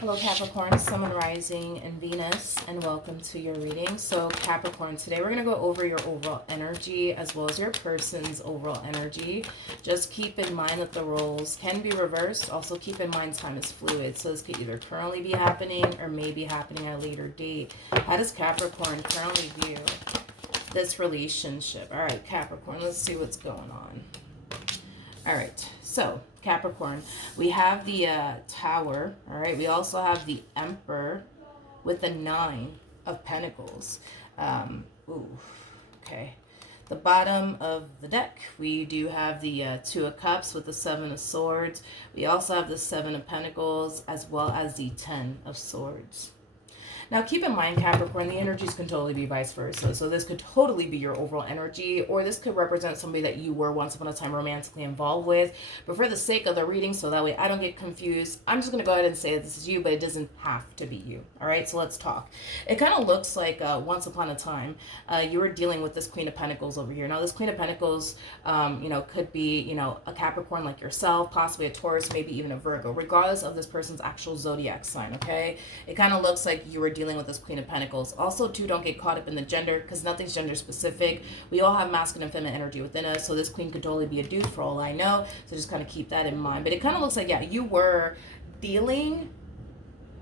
Hello Capricorn, Sun, Rising, and Venus, and welcome to your reading. So Capricorn, today we're going to go over your overall energy as well as your person's overall energy. Just keep in mind that the roles can be reversed. Also keep in mind time is fluid, so this could either currently be happening or may be happening at a later date. How does Capricorn currently view this relationship? All right, Capricorn, let's see what's going on. All right, so Capricorn, we have the Tower, all right? We also have the Emperor with the Nine of Pentacles. Okay. The bottom of the deck, we do have the Two of Cups with the Seven of Swords. We also have the Seven of Pentacles as well as the Ten of Swords. Now, keep in mind, Capricorn, the energies can totally be vice versa. So this could totally be your overall energy, or this could represent somebody that you were once upon a time romantically involved with. But for the sake of the reading, so that way I don't get confused, I'm just going to go ahead and say that this is you, but it doesn't have to be you. All right, so let's talk. It kind of looks like once upon a time, you were dealing with this Queen of Pentacles over here. Now, this Queen of Pentacles, could be, a Capricorn like yourself, possibly a Taurus, maybe even a Virgo, regardless of this person's actual zodiac sign, okay? It kind of looks like you were dealing with this Queen of Pentacles. Also, too, don't get caught up in the gender because nothing's gender specific. We all have masculine and feminine energy within us, so this queen could totally be a dude for all I know. So just kind of keep that in mind. But it kind of looks like, yeah, you were dealing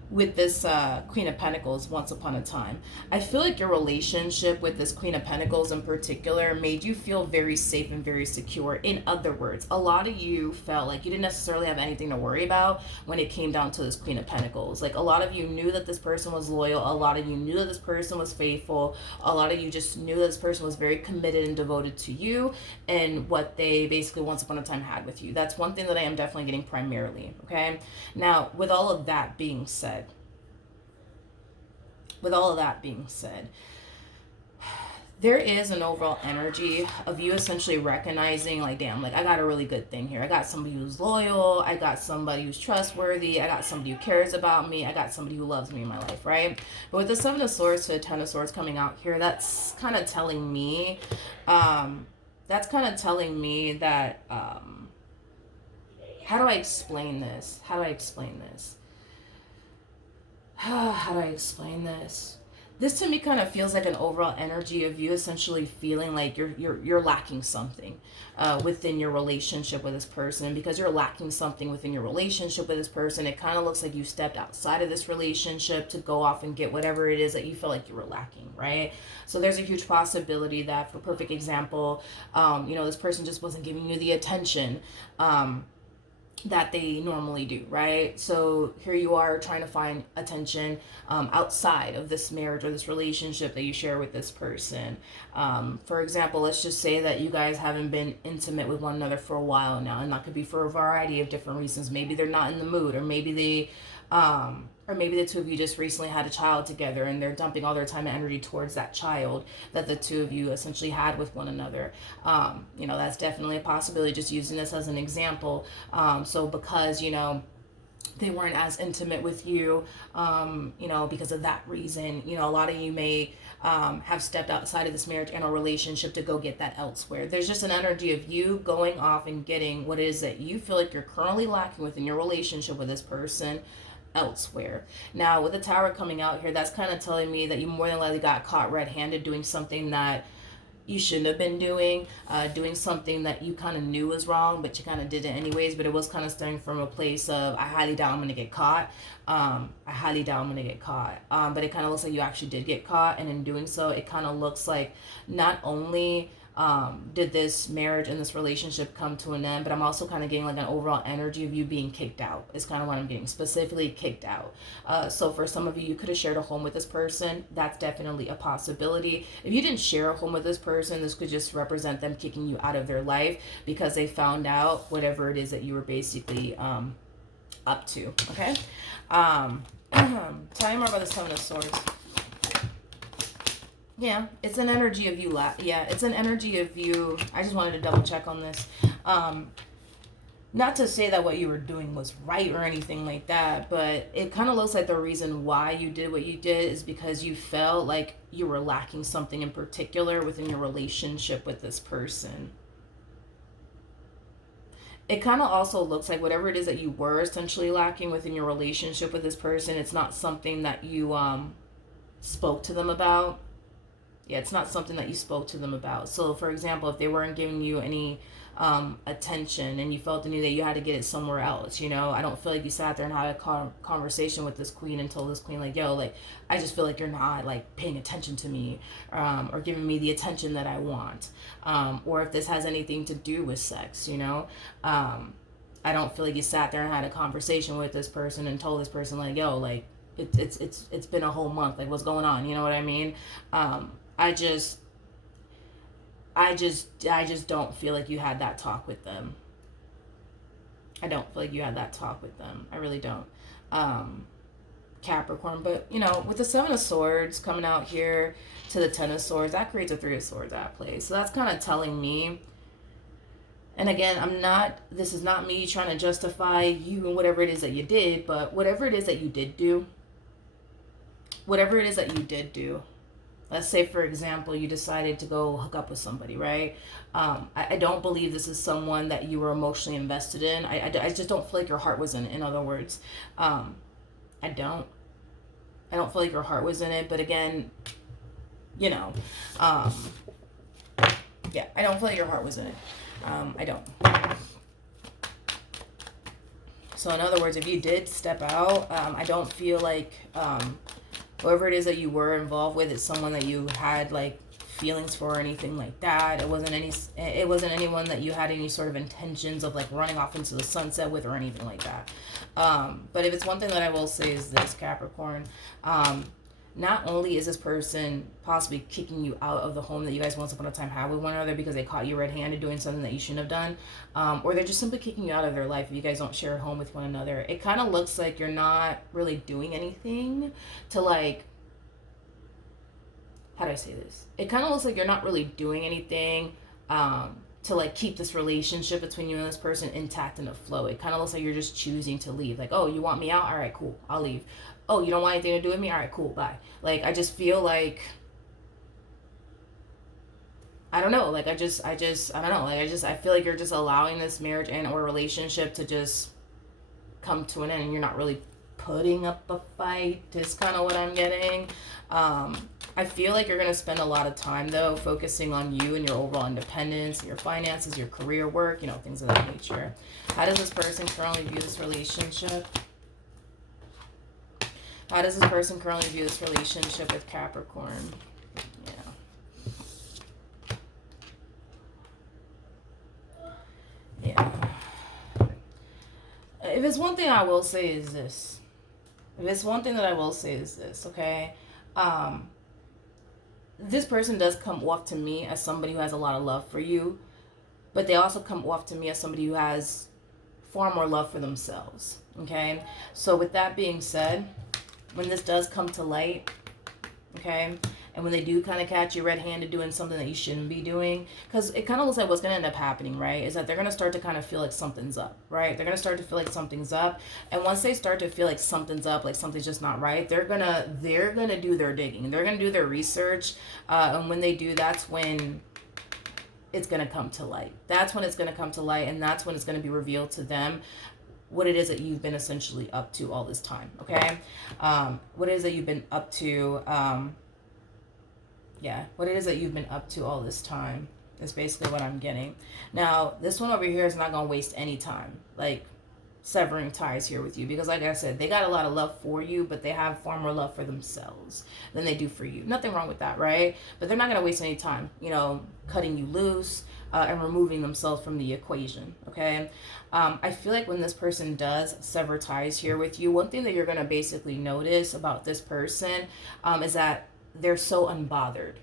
with this Queen of Pentacles once upon a time. I feel like your relationship with this Queen of Pentacles in particular made you feel very safe and very secure. In other words, a lot of you felt like you didn't necessarily have anything to worry about when it came down to this Queen of Pentacles. Like, a lot of you knew that this person was loyal. A lot of you knew that this person was faithful. A lot of you just knew that this person was very committed and devoted to you and what they basically once upon a time had with you. That's one thing that I am definitely getting primarily, okay? Now, with all of that being said, there is an overall energy of you essentially recognizing, like, damn, like, I got a really good thing here. I got somebody who's loyal. I got somebody who's trustworthy. I got somebody who cares about me. I got somebody who loves me in my life, right? But with the Seven of Swords to the Ten of Swords coming out here, that's kind of telling me, that, how do I explain this? How do I explain this? This to me kind of feels like an overall energy of you essentially feeling like you're lacking something within your relationship with this person. And because you're lacking something within your relationship with this person, it kind of looks like you stepped outside of this relationship to go off and get whatever it is that you feel like you were lacking, right? So there's a huge possibility that, for perfect example, this person just wasn't giving you the attention that they normally do, right? So here you are trying to find attention outside of this marriage or this relationship that you share with this person. For example, let's just say that you guys haven't been intimate with one another for a while now, and that could be for a variety of different reasons. Maybe they're not in the mood, or maybe the two of you just recently had a child together and they're dumping all their time and energy towards that child that the two of you essentially had with one another. That's definitely a possibility, just using this as an example. So because, they weren't as intimate with you, because of that reason, a lot of you may have stepped outside of this marriage and a relationship to go get that elsewhere. There's just an energy of you going off and getting what it is that you feel like you're currently lacking within your relationship with this person elsewhere. Now, with the Tower coming out here, that's kind of telling me that you more than likely got caught red-handed doing something that you shouldn't have been doing something that you kind of knew was wrong, but you kind of did it anyways. But it was kind of stemming from a place of, I highly doubt I'm going to get caught. But it kind of looks like you actually did get caught. And in doing so, it kind of looks like not only did this marriage and this relationship come to an end, but I'm also kind of getting like an overall energy of you being kicked out. Is kind of what I'm getting, specifically kicked out. So for some of you, you could have shared a home with this person. That's definitely a possibility. If you didn't share a home with this person, this could just represent them kicking you out of their life because they found out whatever it is that you were basically up to. Okay. Tell me more about the Seven of Swords. Yeah, it's an energy of you. It's an energy of you. I just wanted to double check on this. Not to say that what you were doing was right or anything like that, but it kind of looks like the reason why you did what you did is because you felt like you were lacking something in particular within your relationship with this person. It kind of also looks like whatever it is that you were essentially lacking within your relationship with this person, it's not something that you spoke to them about. Yeah, it's not something that you spoke to them about. So, for example, if they weren't giving you any attention and you felt the need that you had to get it somewhere else, you know, I don't feel like you sat there and had a conversation with this queen and told this queen, like, yo, like, I just feel like you're not, like, paying attention to me, or giving me the attention that I want. Or if this has anything to do with sex, you know. I don't feel like you sat there and had a conversation with this person and told this person, like, yo, like, it's been a whole month, like, what's going on, you know what I mean? I just don't feel like you had that talk with them. I don't feel like you had that talk with them. I really don't. Capricorn, but you know, with the Seven of Swords coming out here to the Ten of Swords, that creates a Three of Swords at play. So that's kind of telling me, and again, this is not me trying to justify you and whatever it is that you did, but whatever it is that you did do, let's say, for example, you decided to go hook up with somebody, right? I don't believe this is someone that you were emotionally invested in. I just don't feel like your heart was in it, in other words. I don't feel like your heart was in it, but again, you know, yeah, I don't feel like your heart was in it. I don't. So in other words, if you did step out, I don't feel like whoever it is that you were involved with is someone that you had like feelings for or anything like that. It wasn't anyone that you had any sort of intentions of like running off into the sunset with or anything like that. But if it's one thing that I will say is this, Capricorn, not only is this person possibly kicking you out of the home that you guys once upon a time had with one another because they caught you red-handed doing something that you shouldn't have done, or they're just simply kicking you out of their life if you guys don't share a home with one another. It kind of looks like you're not really doing anything to like, how do I say this? It kind of looks like you're not really doing anything to like keep this relationship between you and this person intact and afloat. It kind of looks like you're just choosing to leave. Like, oh, you want me out? All right, cool, I'll leave. Oh, you don't want anything to do with me? All right, cool, bye. Like, I just feel like, I don't know. Like, I don't know. Like, I feel like you're just allowing this marriage and or relationship to just come to an end, and you're not really putting up a fight. Is kind of what I'm getting. I feel like you're going to spend a lot of time, though, focusing on you and your overall independence, your finances, your career, work, you know, things of that nature. How does this person currently view this relationship? How does this person currently view this relationship with Capricorn? Yeah. If it's one thing I will say is this. Okay? This person does come off to me as somebody who has a lot of love for you, but they also come off to me as somebody who has far more love for themselves. Okay? So with that being said, when this does come to light, okay, and when they do kind of catch you red-handed doing something that you shouldn't be doing, because it kind of looks like what's going to end up happening, right, is that they're going to start to kind of feel like something's up, right? They're going to start to feel like something's up, and once they start to feel like something's up, like something's just not right, they're gonna do their digging, they're gonna do their research, and when they do, that's when it's going to come to light. That's when it's going to come to light, and that's when it's going to be revealed to them what it is that you've been essentially up to all this time, okay? What it is that you've been up to, what it is that you've been up to all this time is basically what I'm getting. Now, this one over here is not going to waste any time, like, severing ties here with you, because like I said, they got a lot of love for you, but they have far more love for themselves than they do for you. Nothing wrong with that, right? But they're not going to waste any time, you know, cutting you loose, and removing themselves from the equation, okay? I feel like when this person does sever ties here with you, one thing that you're going to basically notice about this person is that they're so unbothered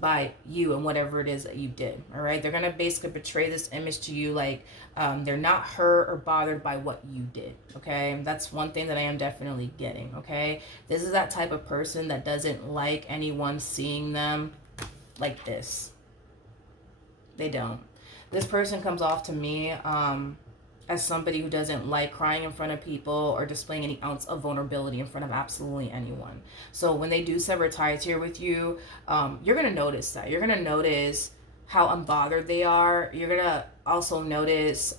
by you and whatever it is that you did, all right? They're going to basically portray this image to you like they're not hurt or bothered by what you did, okay? That's one thing that I am definitely getting, okay? This is that type of person that doesn't like anyone seeing them like this. They don't. This person comes off to me as somebody who doesn't like crying in front of people or displaying any ounce of vulnerability in front of absolutely anyone. So when they do sever ties here with you, you're going to notice that. You're going to notice how unbothered they are. You're going to also notice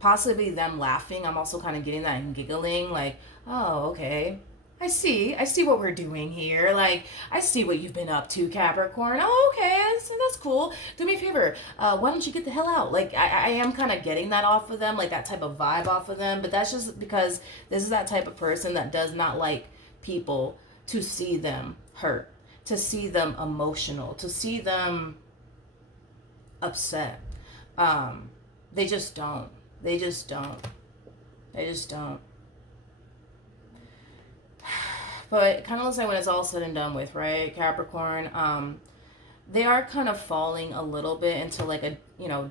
possibly them laughing. I'm also kind of getting that and giggling, like, oh, okay. I see what we're doing here. Like, I see what you've been up to, Capricorn. Oh, okay, that's cool. Do me a favor. Why don't you get the hell out? Like, I am kind of getting that off of them, like that type of vibe off of them. But that's just because this is that type of person that does not like people to see them hurt, to see them emotional, to see them upset. They just don't. They just don't. They just don't. But it kind of looks like when it's all said and done with, right, Capricorn, they are kind of falling a little bit into like a,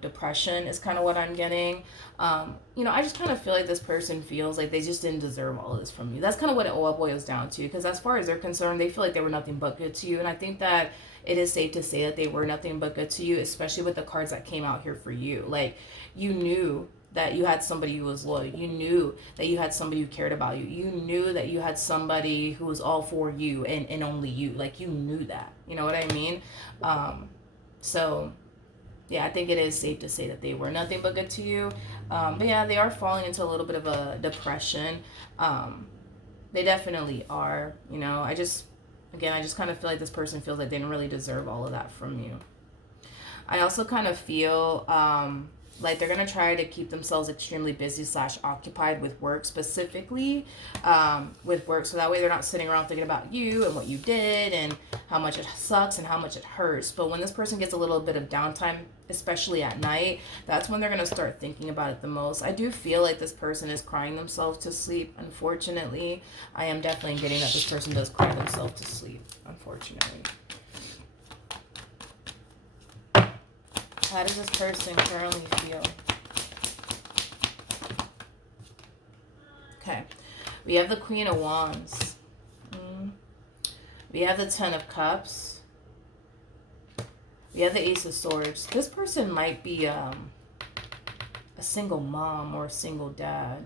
depression is kind of what I'm getting. I just kind of feel like this person feels like they just didn't deserve all of this from you. That's kind of what it all boils down to, because as far as they're concerned, they feel like they were nothing but good to you. And I think that it is safe to say that they were nothing but good to you, especially with the cards that came out here for you. Like, you knew that you had somebody who was loyal. You knew that you had somebody who cared about you. You knew that you had somebody who was all for you and only you. Like, you knew that. You know what I mean? So, yeah, I think it is safe to say that they were nothing but good to you. But yeah, they are falling into a little bit of a depression. They definitely are. I just kind of feel like this person feels like they didn't really deserve all of that from you. I also kind of feel like they're going to try to keep themselves extremely busy / occupied with work, specifically with work. So that way they're not sitting around thinking about you and what you did and how much it sucks and how much it hurts. But when this person gets a little bit of downtime, especially at night, that's when they're going to start thinking about it the most. I do feel like this person is crying themselves to sleep, unfortunately. I am definitely getting that this person does cry themselves to sleep, unfortunately. How does this person currently feel? Okay. We have the Queen of Wands. We have the Ten of Cups. We have the Ace of Swords. This person might be a single mom or a single dad.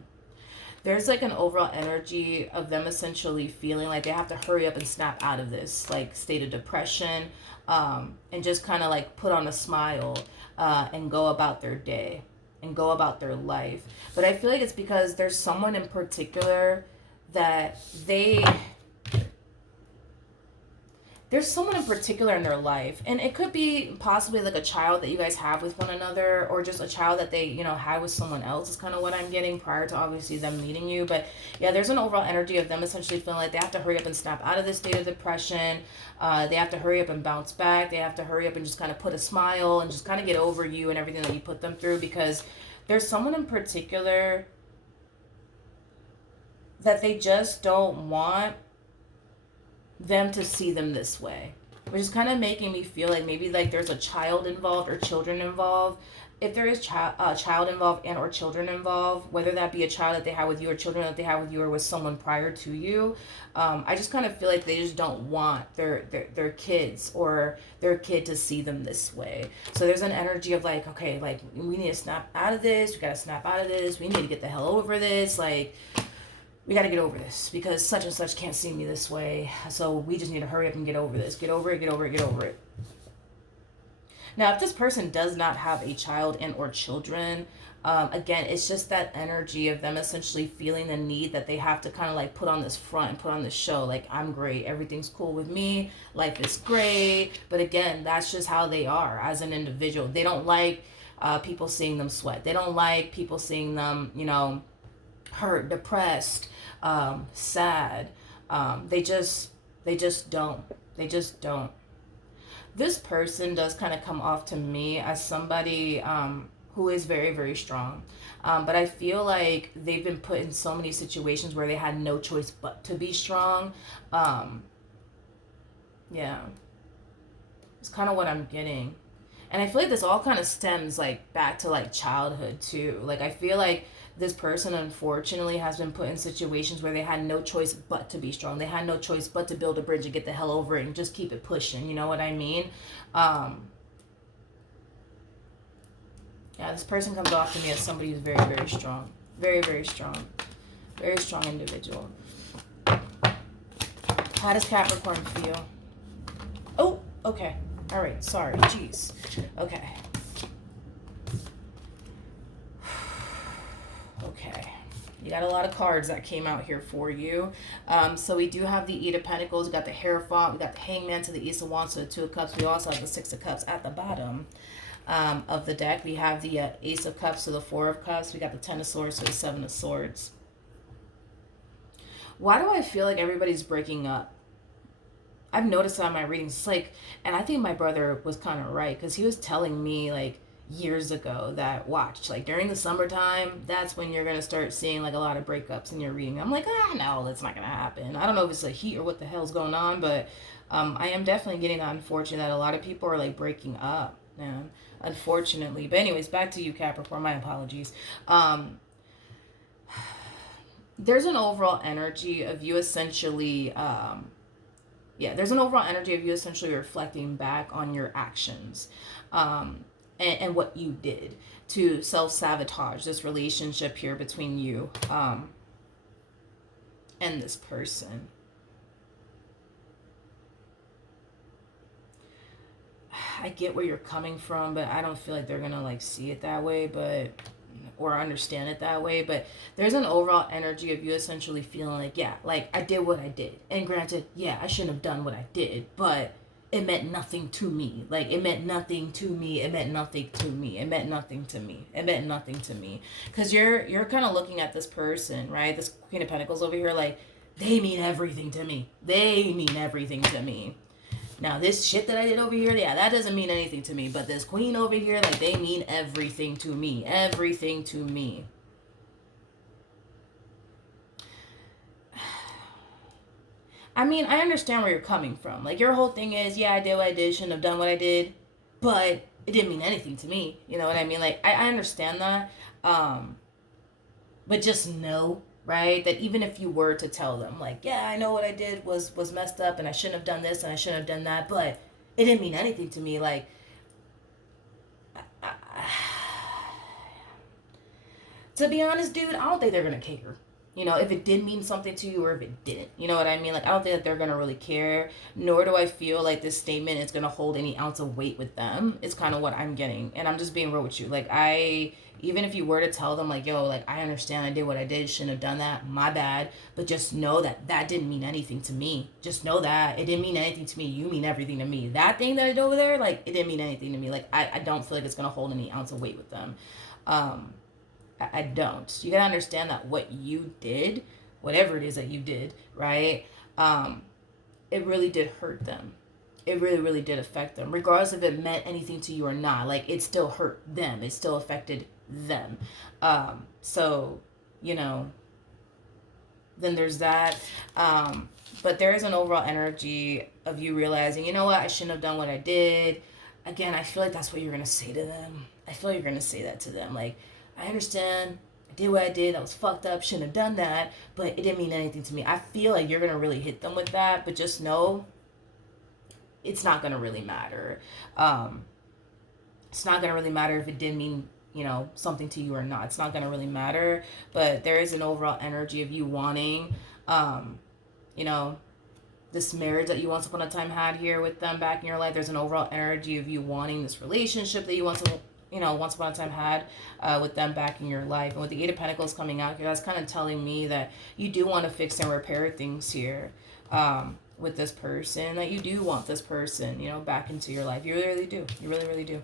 There's like an overall energy of them essentially feeling like they have to hurry up and snap out of this like state of depression, and just kind of like put on a smile and go about their day and go about their life. But I feel like it's because there's someone in particular that there's someone in particular in their life, and it could be possibly like a child that you guys have with one another, or just a child that they had with someone else is kind of what I'm getting prior to obviously them meeting you. But yeah, there's an overall energy of them essentially feeling like they have to hurry up and snap out of this state of depression. They have to hurry up and bounce back. They have to hurry up and just kind of put a smile and just kind of get over you and everything that you put them through, because there's someone in particular that they just don't want them to see them this way, which is kind of making me feel like maybe like there's a child involved or children involved. If there is a child involved and or children involved, whether that be a child that they have with you or children that they have with you or with someone prior to you, I just kind of feel like they just don't want their kids or their kid to see them this way. So there's an energy of like, okay, like we need to snap out of this. We got to snap out of this. We need to get the hell over this. Like, we got to get over this because such and such can't see me this way. So we just need to hurry up and get over this. Get over it, get over it, get over it. Now, if this person does not have a child and or children, again, it's just that energy of them essentially feeling the need that they have to kind of like put on this front and put on this show. Like, I'm great. Everything's cool with me. Life is great. But again, that's just how they are as an individual. They don't like people seeing them sweat. They don't like people seeing them, hurt, depressed, sad. They just don't. They just don't. This person does kind of come off to me as somebody who is very, very strong. But I feel like they've been put in so many situations where they had no choice but to be strong. Yeah. It's kind of what I'm getting. And I feel like this all kind of stems like back to like childhood too. Like, I feel like this person unfortunately has been put in situations where they had no choice but to be strong. They had no choice but to build a bridge and get the hell over it and just keep it pushing. You know what I mean? Yeah, this person comes off to me as somebody who's very, very strong. Very, very strong. Very strong individual. How does Capricorn feel? Oh, okay. All right. Sorry. Jeez. Okay. You got a lot of cards that came out here for you. So we do have the Eight of Pentacles. We got the Hierophant. We got the Hangman to the Ace of Wands to the Two of Cups. We also have the Six of Cups at the bottom of the deck. We have the Ace of Cups to the Four of Cups. We got the Ten of Swords to the Seven of Swords. Why do I feel like everybody's breaking up? I've noticed that in my readings. It's like, and I think my brother was kind of right, because he was telling me like years ago that, watch, like during the summertime, that's when you're gonna start seeing like a lot of breakups in your reading. I'm like, no, that's not gonna happen. I don't know if it's like heat or what the hell's going on, but I am definitely getting that unfortunate that a lot of people are like breaking up, man, unfortunately. But anyways, back to you, Capricorn. My apologies. There's an overall energy of you essentially there's an overall energy of you essentially reflecting back on your actions, and what you did to self-sabotage this relationship here between you and this person. I get where you're coming from, but I don't feel like they're gonna like see it that way, or understand it that way. But there's an overall energy of you essentially feeling like, yeah, like I did what I did, and granted, yeah, I shouldn't have done what I did, but it meant nothing to me. Like, it meant nothing to me. It meant nothing to me. It meant nothing to me. It meant nothing to me. Because you're kind of looking at this person, right? This Queen of Pentacles over here, like, they mean everything to me. They mean everything to me. Now, this shit that I did over here, yeah, that doesn't mean anything to me. But this queen over here, like, they mean everything to me. Everything to me. I mean, I understand where you're coming from. Like, your whole thing is, yeah, I did what I did, shouldn't have done what I did, but it didn't mean anything to me. You know what I mean? Like, I understand that. But just know, right, that even if you were to tell them, like, yeah, I know what I did was messed up, and I shouldn't have done this, and I shouldn't have done that, but it didn't mean anything to me. Like, to be honest, dude, I don't think they're going to care. You know, if it did mean something to you or if it didn't. You know what I mean? Like, I don't think that they're going to really care. Nor do I feel like this statement is going to hold any ounce of weight with them. It's kind of what I'm getting. And I'm just being real with you. Like, even if you were to tell them, like, yo, like, I understand I did what I did. Shouldn't have done that. My bad. But just know that that didn't mean anything to me. Just know that. It didn't mean anything to me. You mean everything to me. That thing that I did over there, like, it didn't mean anything to me. Like, I don't feel like it's going to hold any ounce of weight with them. I don't. You gotta understand that what you did, whatever it is that you did, right? It really did hurt them. It really, really did affect them. Regardless if it meant anything to you or not, like, it still hurt them. It still affected them. So, you know, then there's that. But there is an overall energy of you realizing, you know what, I shouldn't have done what I did. Again, I feel like that's what you're gonna say to them. I feel like you're gonna say that to them. Like, I understand, I did what I did, I was fucked up, shouldn't have done that, but it didn't mean anything to me. I feel like you're going to really hit them with that, but just know it's not going to really matter. It's not going to really matter if it did mean, you know, something to you or not. It's not going to really matter, but there is an overall energy of you wanting, you know, this marriage that you once upon a time had here with them back in your life. There's an overall energy of you wanting this relationship that you once upon a time had with them back in your life. And with the Eight of Pentacles coming out here, that's kind of telling me that you do want to fix and repair things here with this person, that you do want this person, you know, back into your life. You really, really do. You really, really do.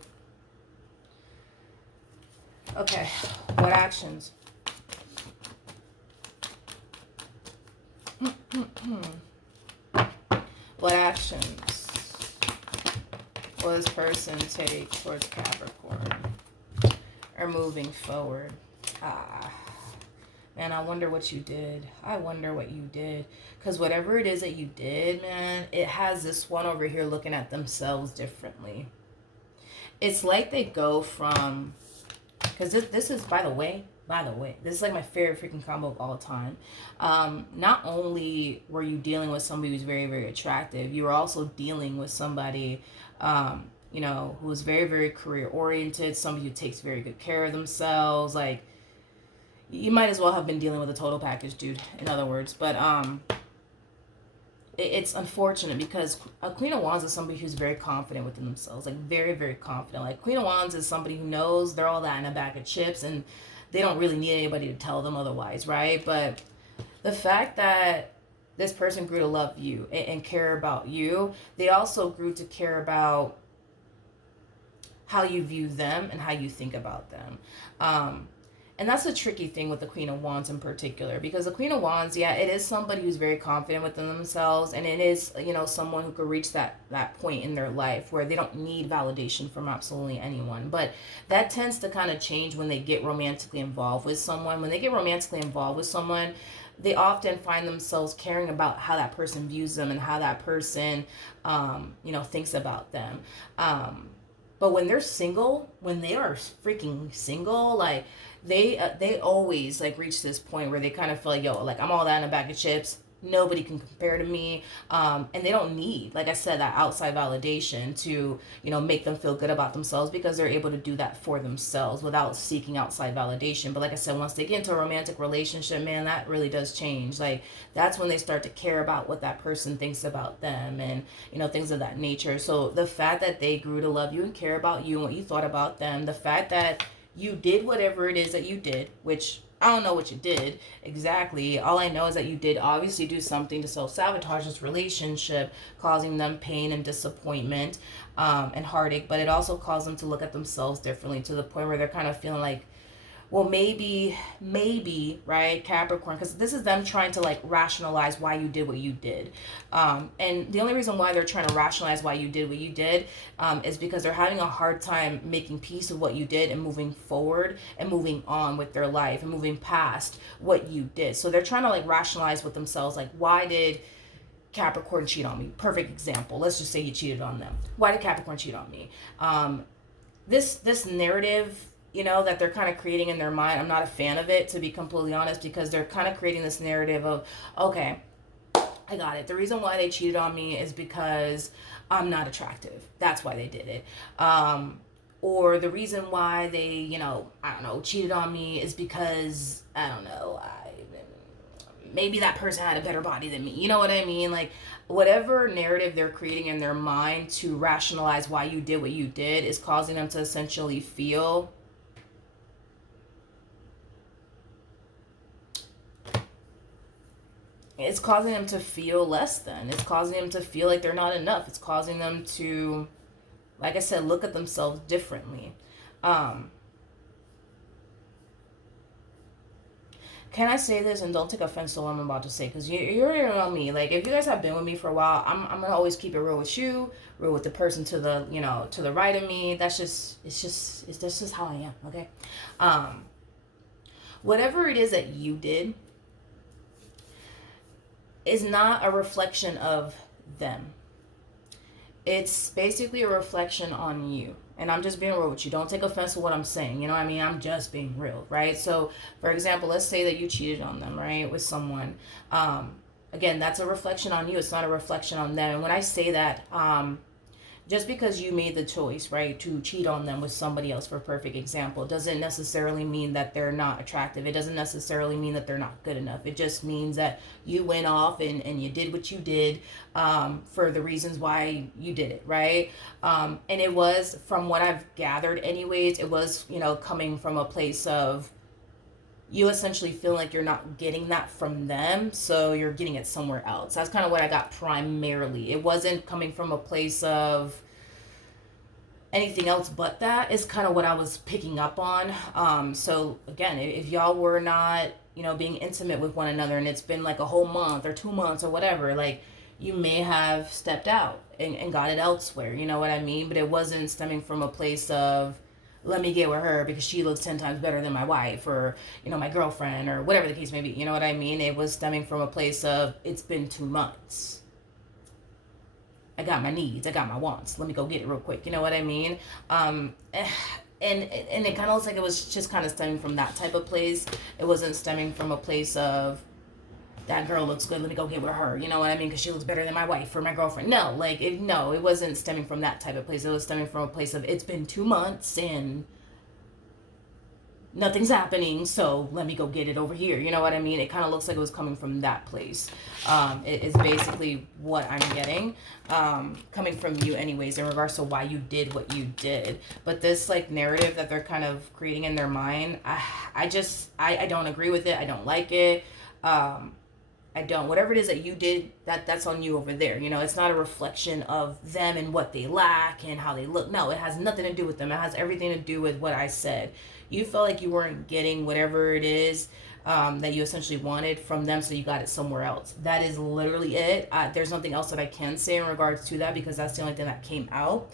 Okay, what actions? What actions will this person take towards Capricorn or moving forward? Man, I wonder what you did. I wonder what you did. Because whatever it is that you did, man, it has this one over here looking at themselves differently. It's like they go from... Because this is, by the way, this is like my favorite freaking combo of all time. Not only were you dealing with somebody who's very, very attractive, you were also dealing with somebody, you know, who is very, very career oriented, somebody who takes very good care of themselves. Like, you might as well have been dealing with a total package, dude, in other words. But it's unfortunate because a Queen of Wands is somebody who's very confident within themselves, like very, very confident. Like, Queen of Wands is somebody who knows they're all that in a bag of chips, and they don't really need anybody to tell them otherwise, right? But the fact that this person grew to love you and care about you, they also grew to care about how you view them and how you think about them. And that's a tricky thing with the Queen of Wands in particular, because the Queen of Wands, yeah, it is somebody who's very confident within themselves, and it is, someone who could reach that point in their life where they don't need validation from absolutely anyone. But that tends to kind of change when they get romantically involved with someone. When they get romantically involved with someone, they often find themselves caring about how that person views them and how that person, thinks about them. But when they're single, when they are freaking single, like, they always like reach this point where they kind of feel like, yo, like, I'm all that in a bag of chips. Nobody can compare to me. And they don't need, like I said, that outside validation to, make them feel good about themselves, because they're able to do that for themselves without seeking outside validation. But like I said, once they get into a romantic relationship, man, that really does change. Like, that's when they start to care about what that person thinks about them and, things of that nature. So the fact that they grew to love you and care about you and what you thought about them, the fact that you did whatever it is that you did, which I don't know what you did exactly. All I know is that you did obviously do something to self-sabotage this relationship, causing them pain and disappointment, and heartache. But it also caused them to look at themselves differently, to the point where they're kind of feeling like, well, maybe, right, Capricorn, because this is them trying to like rationalize why you did what you did. And the only reason why they're trying to rationalize why you did what you did is because they're having a hard time making peace with what you did and moving forward and moving on with their life and moving past what you did. So they're trying to like rationalize with themselves, like, why did Capricorn cheat on me? Perfect example. Let's just say you cheated on them. Why did Capricorn cheat on me? This narrative, that they're kind of creating in their mind, I'm not a fan of it, to be completely honest, because they're kind of creating this narrative of, okay, I got it. The reason why they cheated on me is because I'm not attractive. That's why they did it. Or the reason why they, cheated on me is because, maybe that person had a better body than me. You know what I mean? Like, whatever narrative they're creating in their mind to rationalize why you did what you did is causing them to essentially feel it's causing them to feel less than. It's causing them to feel like they're not enough. It's causing them to, like I said, look at themselves differently. Can I say this, and don't take offense to what I'm about to say, because you already know me. Like, if you guys have been with me for a while, I'm gonna always keep it real with you, real with the person to the right of me. That's just how I am. Okay. Whatever it is that you did is not a reflection of them. It's basically a reflection on you. And I'm just being real with you. Don't take offense to what I'm saying. You know what I mean? I'm just being real, right? So, for example, let's say that you cheated on them, right, with someone. Again, that's a reflection on you. It's not a reflection on them. And when I say that, just because you made the choice, right, to cheat on them with somebody else, for a perfect example, doesn't necessarily mean that they're not attractive. It doesn't necessarily mean that they're not good enough. It just means that you went off and you did what you did for the reasons why you did it, right? And it was, from what I've gathered anyways, it was, coming from a place of you essentially feel like you're not getting that from them, so you're getting it somewhere else. That's kind of what I got primarily. It wasn't coming from a place of anything else but that, is kind of what I was picking up on. So again, if y'all were not, being intimate with one another, and it's been like a whole month or 2 months or whatever, like, you may have stepped out and got it elsewhere, you know what I mean? But it wasn't stemming from a place of, let me get with her because she looks 10 times better than my wife, or, my girlfriend, or whatever the case may be. You know what I mean? It was stemming from a place of, it's been 2 months. I got my needs. I got my wants. Let me go get it real quick. You know what I mean? And it kind of looks like it was just kind of stemming from that type of place. It wasn't stemming from a place of, that girl looks good, let me go get with her. You know what I mean? Because she looks better than my wife or my girlfriend. No, it wasn't stemming from that type of place. It was stemming from a place of, it's been 2 months and nothing's happening, so let me go get it over here. You know what I mean? It kind of looks like it was coming from that place. It is basically what I'm getting, coming from you anyways, in regards to why you did what you did. But this like narrative that they're kind of creating in their mind, I don't agree with it. I don't like it. I don't. Whatever it is that you did, that's on you over there. You know, it's not a reflection of them and what they lack and how they look. No, it has nothing to do with them. It has everything to do with what I said. You felt like you weren't getting whatever it is that you essentially wanted from them, so you got it somewhere else. That is literally it. There's nothing else that I can say in regards to that, because that's the only thing that came out.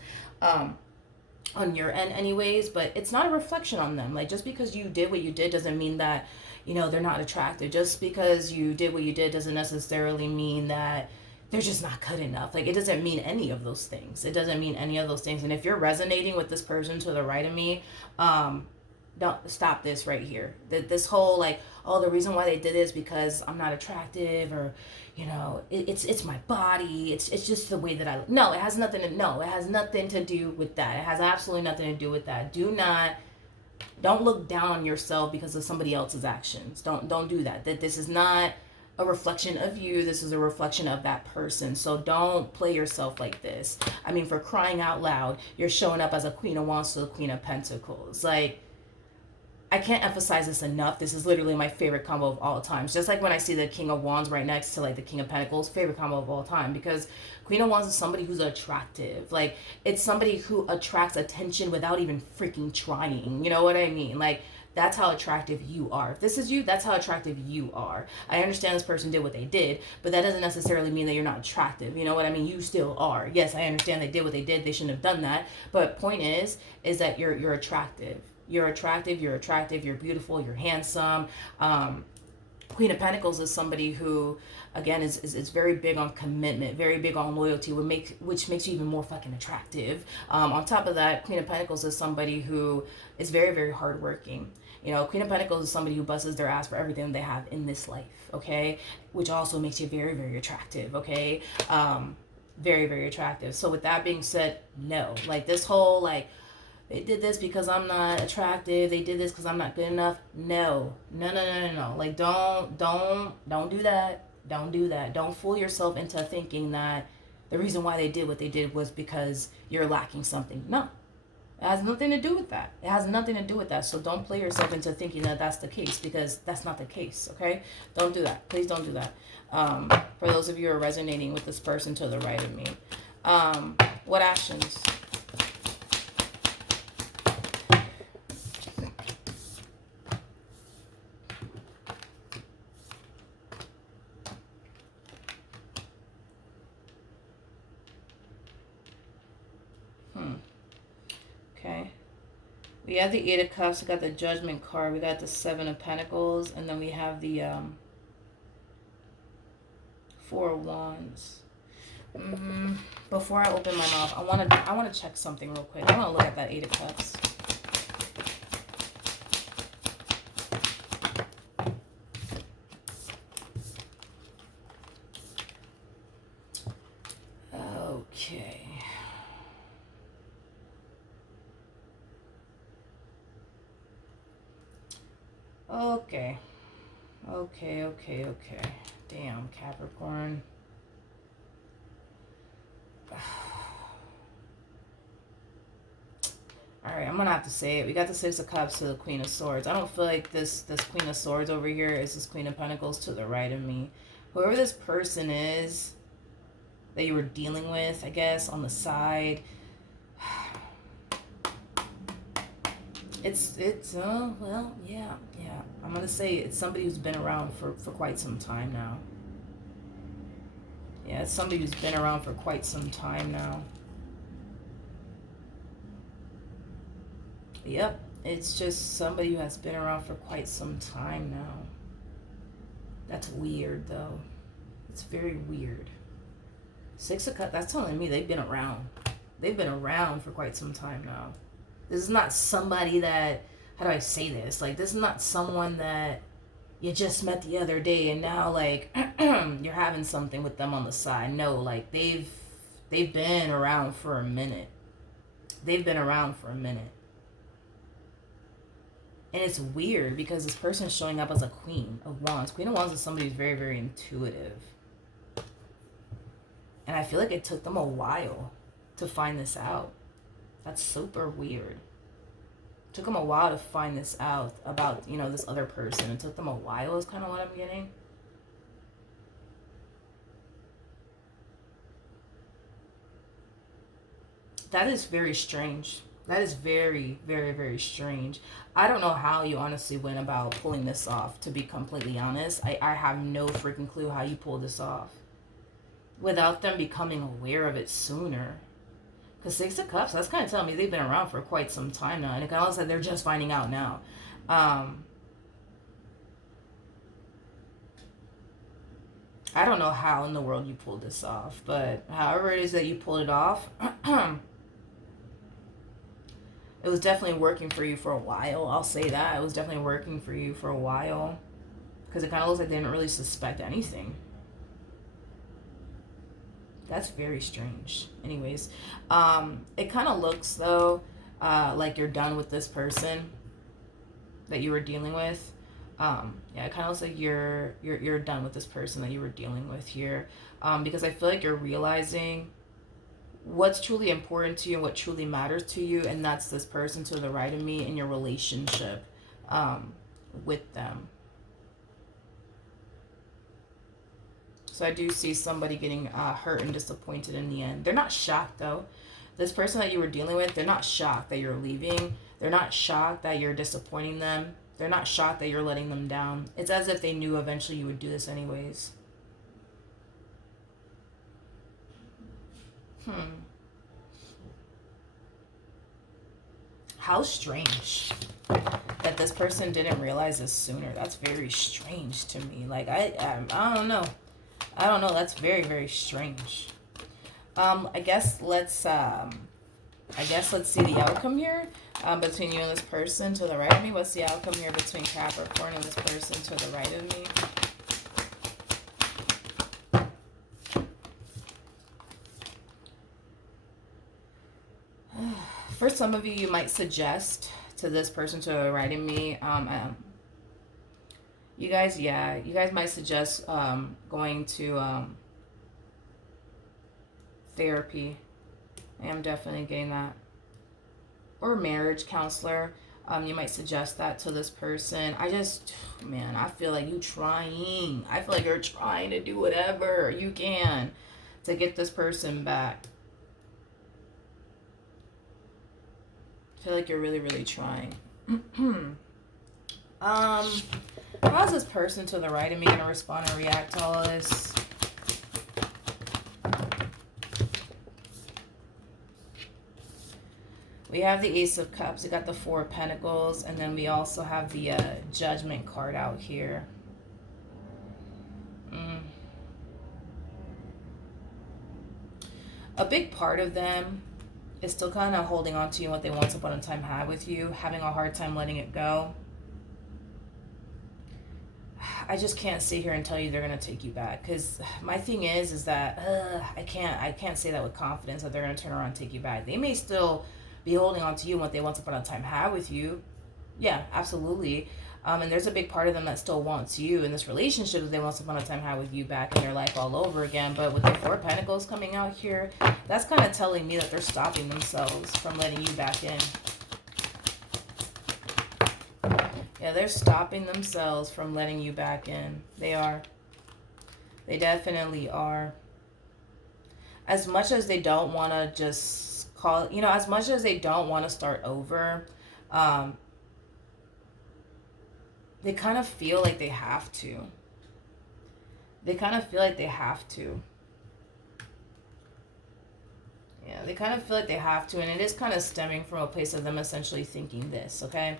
On your end anyways, but it's not a reflection on them. Like, just because you did what you did doesn't mean that, you know, they're not attractive. Just because you did what you did doesn't necessarily mean that they're just not good enough. Like, it doesn't mean any of those things. It doesn't mean any of those things. And if you're resonating with this person to the right of me, don't stop this right here. This whole like, oh, the reason why they did this because I'm not attractive, or, you know, it's my body. It's just the way that I. No, it has nothing to do with that. It has absolutely nothing to do with that. Don't look down on yourself because of somebody else's actions. Don't do that. That this is not a reflection of you. This is a reflection of that person. So don't play yourself like this. I mean, for crying out loud, you're showing up as a Queen of Wands to the Queen of Pentacles. Like, I can't emphasize this enough. This is literally my favorite combo of all time. Just like when I see the King of Wands right next to like the King of Pentacles, favorite combo of all time. Because Queen of Wands is somebody who's attractive. Like, it's somebody who attracts attention without even freaking trying. You know what I mean? Like, that's how attractive you are. If this is you, that's how attractive you are. I understand this person did what they did, but that doesn't necessarily mean that you're not attractive. You know what I mean? You still are. Yes, I understand they did what they did. They shouldn't have done that. But point is that you're attractive. You're attractive, you're beautiful, you're handsome. Queen of Pentacles is somebody who, again, is very big on commitment, very big on loyalty, which makes you even more fucking attractive. On top of that, Queen of Pentacles is somebody who is very, very hardworking. You know, Queen of Pentacles is somebody who busts their ass for everything they have in this life, okay? Which also makes you very, very attractive, okay? Very, very attractive. So with that being said, no. Like, this whole, like, they did this because I'm not attractive. They did this because I'm not good enough. No. Like, don't do that. Don't do that. Don't fool yourself into thinking that the reason why they did what they did was because you're lacking something. No. It has nothing to do with that. It has nothing to do with that. So don't play yourself into thinking that that's the case, because that's not the case, okay? Don't do that. Please don't do that. For those of you who are resonating with this person to the right of me. What actions? Okay. We have the Eight of Cups. We got the Judgment card. We got the Seven of Pentacles. And then we have the Four of Wands. Before I open my mouth, I want to check something real quick. I want to look at that Eight of Cups. Okay. Okay. Damn, Capricorn. Alright, I'm gonna have to say it. We got the Six of Cups to the Queen of Swords. I don't feel like this Queen of Swords over here is this Queen of Pentacles to the right of me. Whoever this person is that you were dealing with, I guess, on the side. Well, yeah. I'm going to say it's somebody who's been around for quite some time now. Yeah, it's somebody who's been around for quite some time now. Yep, it's just somebody who has been around for quite some time now. That's weird, though. It's very weird. Six of Cups, that's telling me they've been around. They've been around for quite some time now. This is not somebody that, how do I say this? Like, this is not someone that you just met the other day and now, like, you're having something with them on the side. No, like, they've been around for a minute. They've been around for a minute. And it's weird because this person is showing up as a Queen of Wands. Queen of Wands is somebody who's very, very intuitive. And I feel like it took them a while to find this out. That's super weird. It took them a while to find this out about, you know, this other person. It took them a while is kind of what I'm getting. That is very strange. That is very, very, very strange. I don't know how you honestly went about pulling this off, to be completely honest. I have no freaking clue how you pulled this off without them becoming aware of it sooner. Because Six of Cups, that's kind of telling me they've been around for quite some time now. And it kind of looks like they're just finding out now. I don't know how in the world you pulled this off. But however it is that you pulled it off, it was definitely working for you for a while. I'll say that. It was definitely working for you for a while. Because it kind of looks like they didn't really suspect anything. That's very strange. Anyways, it kind of looks, though, like you're done with this person that you were dealing with. Yeah, it kind of looks like you're done with this person that you were dealing with here. Because I feel like you're realizing what's truly important to you and what truly matters to you, and that's this person to the right of me in your relationship with them. So I do see somebody getting hurt and disappointed in the end. They're not shocked, though. This person that you were dealing with, they're not shocked that you're leaving. They're not shocked that you're disappointing them. They're not shocked that you're letting them down. It's as if they knew eventually you would do this anyways. How strange that this person didn't realize this sooner. That's very strange to me. Like, I don't know. I don't know. That's very, very strange. I guess let's see the outcome here between you and this person to the right of me. What's the outcome here between Capricorn and this person to the right of me? For some of you, you might suggest to this person to the right of me, you guys might suggest going to therapy. I am definitely getting that. Or marriage counselor. You might suggest that to this person. I feel like you're trying to do whatever you can to get this person back. I feel like you're really, really trying. How's this person to the right of me going to respond and react to all of this? We have the Ace of Cups. We got the Four of Pentacles. And then we also have the Judgment card out here. A big part of them is still kind of holding on to you, what they once upon a time had with you, having a hard time letting it go. I just can't sit here and tell you they're going to take you back, because my thing is that I can't say that with confidence that they're going to turn around and take you back. They may still be holding on to you and what they once upon a time had with you. Yeah, absolutely. And there's a big part of them that still wants you in this relationship that they once upon a time had with you back in their life all over again. But with the Four of Pentacles coming out here, that's kind of telling me that they're stopping themselves from letting you back in. Yeah, they're stopping themselves from letting you back in. They are. They definitely are. As much as they don't want to just call, as much as they don't want to start over, they kind of feel like they have to. They kind of feel like they have to. Yeah, they kind of feel like they have to, and it is kind of stemming from a place of them essentially thinking this, okay?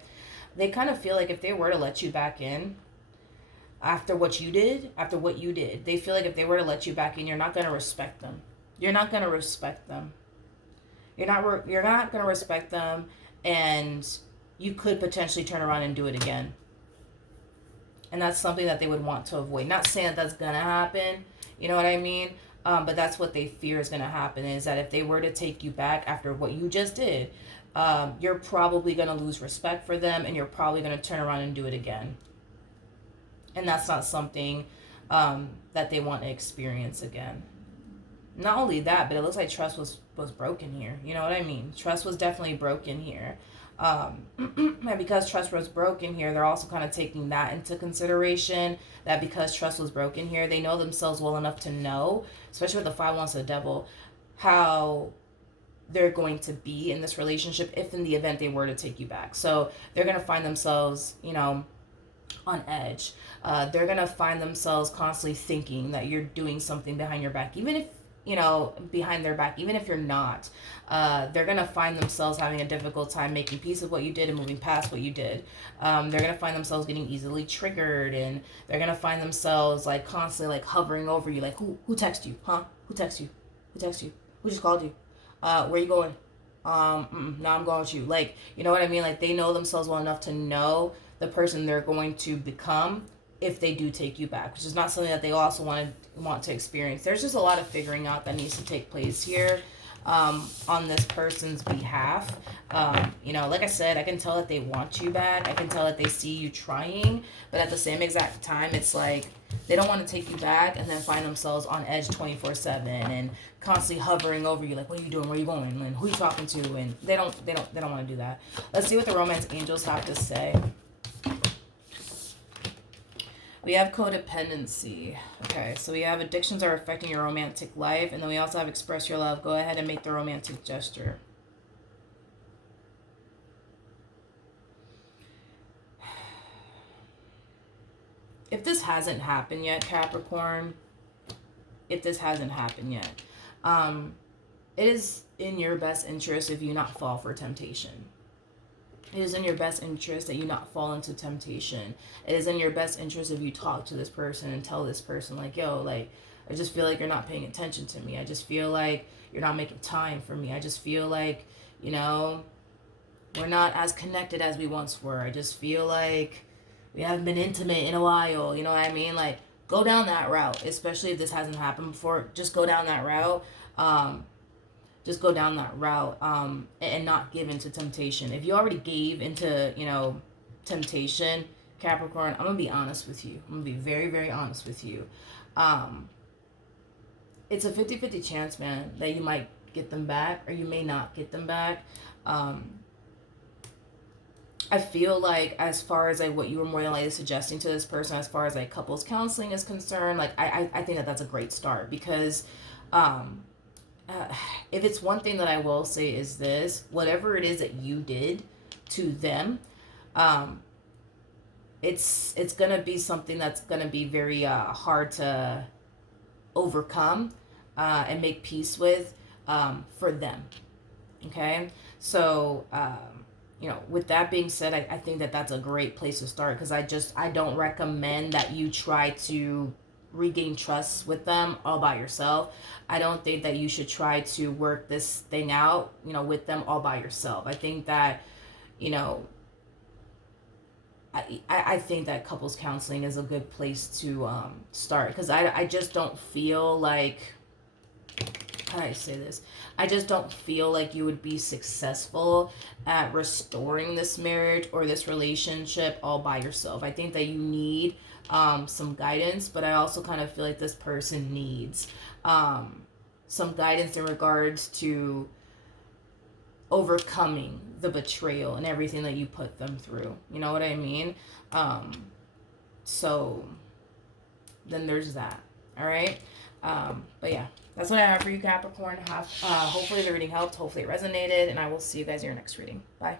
They kind of feel like if they were to let you back in, after what you did, they feel like if they were to let you back in, you're not going to respect them. You're not going to respect them. You're not going to respect them, and you could potentially turn around and do it again. And that's something that they would want to avoid. Not saying that that's going to happen, you know what I mean? But that's what they fear is going to happen, is that if they were to take you back after what you just did, you're probably going to lose respect for them, and you're probably going to turn around and do it again. And that's not something that they want to experience again. Not only that, but it looks like trust was broken here. You know what I mean? Trust was definitely broken here. And because trust was broken here, they're also kind of taking that into consideration, that because trust was broken here, they know themselves well enough to know, especially with the 5 wands of the devil, how they're going to be in this relationship if in the event they were to take you back. So they're going to find themselves, you know, on edge. They're going to find themselves constantly thinking that you're doing something behind your back, even if, you know, behind their back, even if you're not. They're going to find themselves having a difficult time making peace with what you did and moving past what you did. They're going to find themselves getting easily triggered, and they're going to find themselves like constantly like hovering over you, like, who texted you? Huh? Who texted you? Who texted you? Who just called you? Where you going? Now I'm going with you. Like, you know what I mean? Like, they know themselves well enough to know the person they're going to become if they do take you back, which is not something that they also want to experience. There's just a lot of figuring out that needs to take place here on this person's behalf. You know, like I said, I can tell that they want you back. I can tell that they see you trying, but at the same exact time, it's like they don't want to take you back and then find themselves on edge 24/7 and constantly hovering over you, like, what are you doing? Where are you going? And who are you talking to? And they don't want to do that. Let's see what the romance angels have to say. We have codependency. Okay, so we have addictions are affecting your romantic life, and then we also have express your love. Go ahead and make the romantic gesture. If this hasn't happened yet, Capricorn, if this hasn't happened yet, it is in your best interest if you not fall for temptation. It is in your best interest that you not fall into temptation. It is in your best interest if you talk to this person and tell this person, like, yo, like, I just feel like you're not paying attention to me. I just feel like you're not making time for me. I just feel like, you know, we're not as connected as we once were. I just feel like we haven't been intimate in a while. You know what I mean? Like, go down that route, especially if this hasn't happened before. Just go down that route. Just go down that route and not give into temptation. If you already gave into, you know, temptation, Capricorn, I'm going to be honest with you. I'm going to be very, very honest with you. It's a 50-50 chance, man, that you might get them back or you may not get them back. I feel like as far as like what you were more than likely suggesting to this person, as far as like couples counseling is concerned, like I think that that's a great start because if it's one thing that I will say is this, whatever it is that you did to them, it's going to be something that's going to be very hard to overcome and make peace with for them. Okay? So, you know, with that being said, I think that that's a great place to start because I don't recommend that you try to regain trust with them all by yourself. I don't think that you should try to work this thing out, you know, with them all by yourself. I think that, you know, I think that couples counseling is a good place to start because I just don't feel like, how do I say this? I just don't feel like you would be successful at restoring this marriage or this relationship all by yourself. I think that you need some guidance, but I also kind of feel like this person needs some guidance in regards to overcoming the betrayal and everything that you put them through. You know what I mean? So then there's that. All right. But yeah, that's what I have for you, Capricorn. Hopefully the reading helped. Hopefully it resonated, and I will see you guys in your next reading. Bye.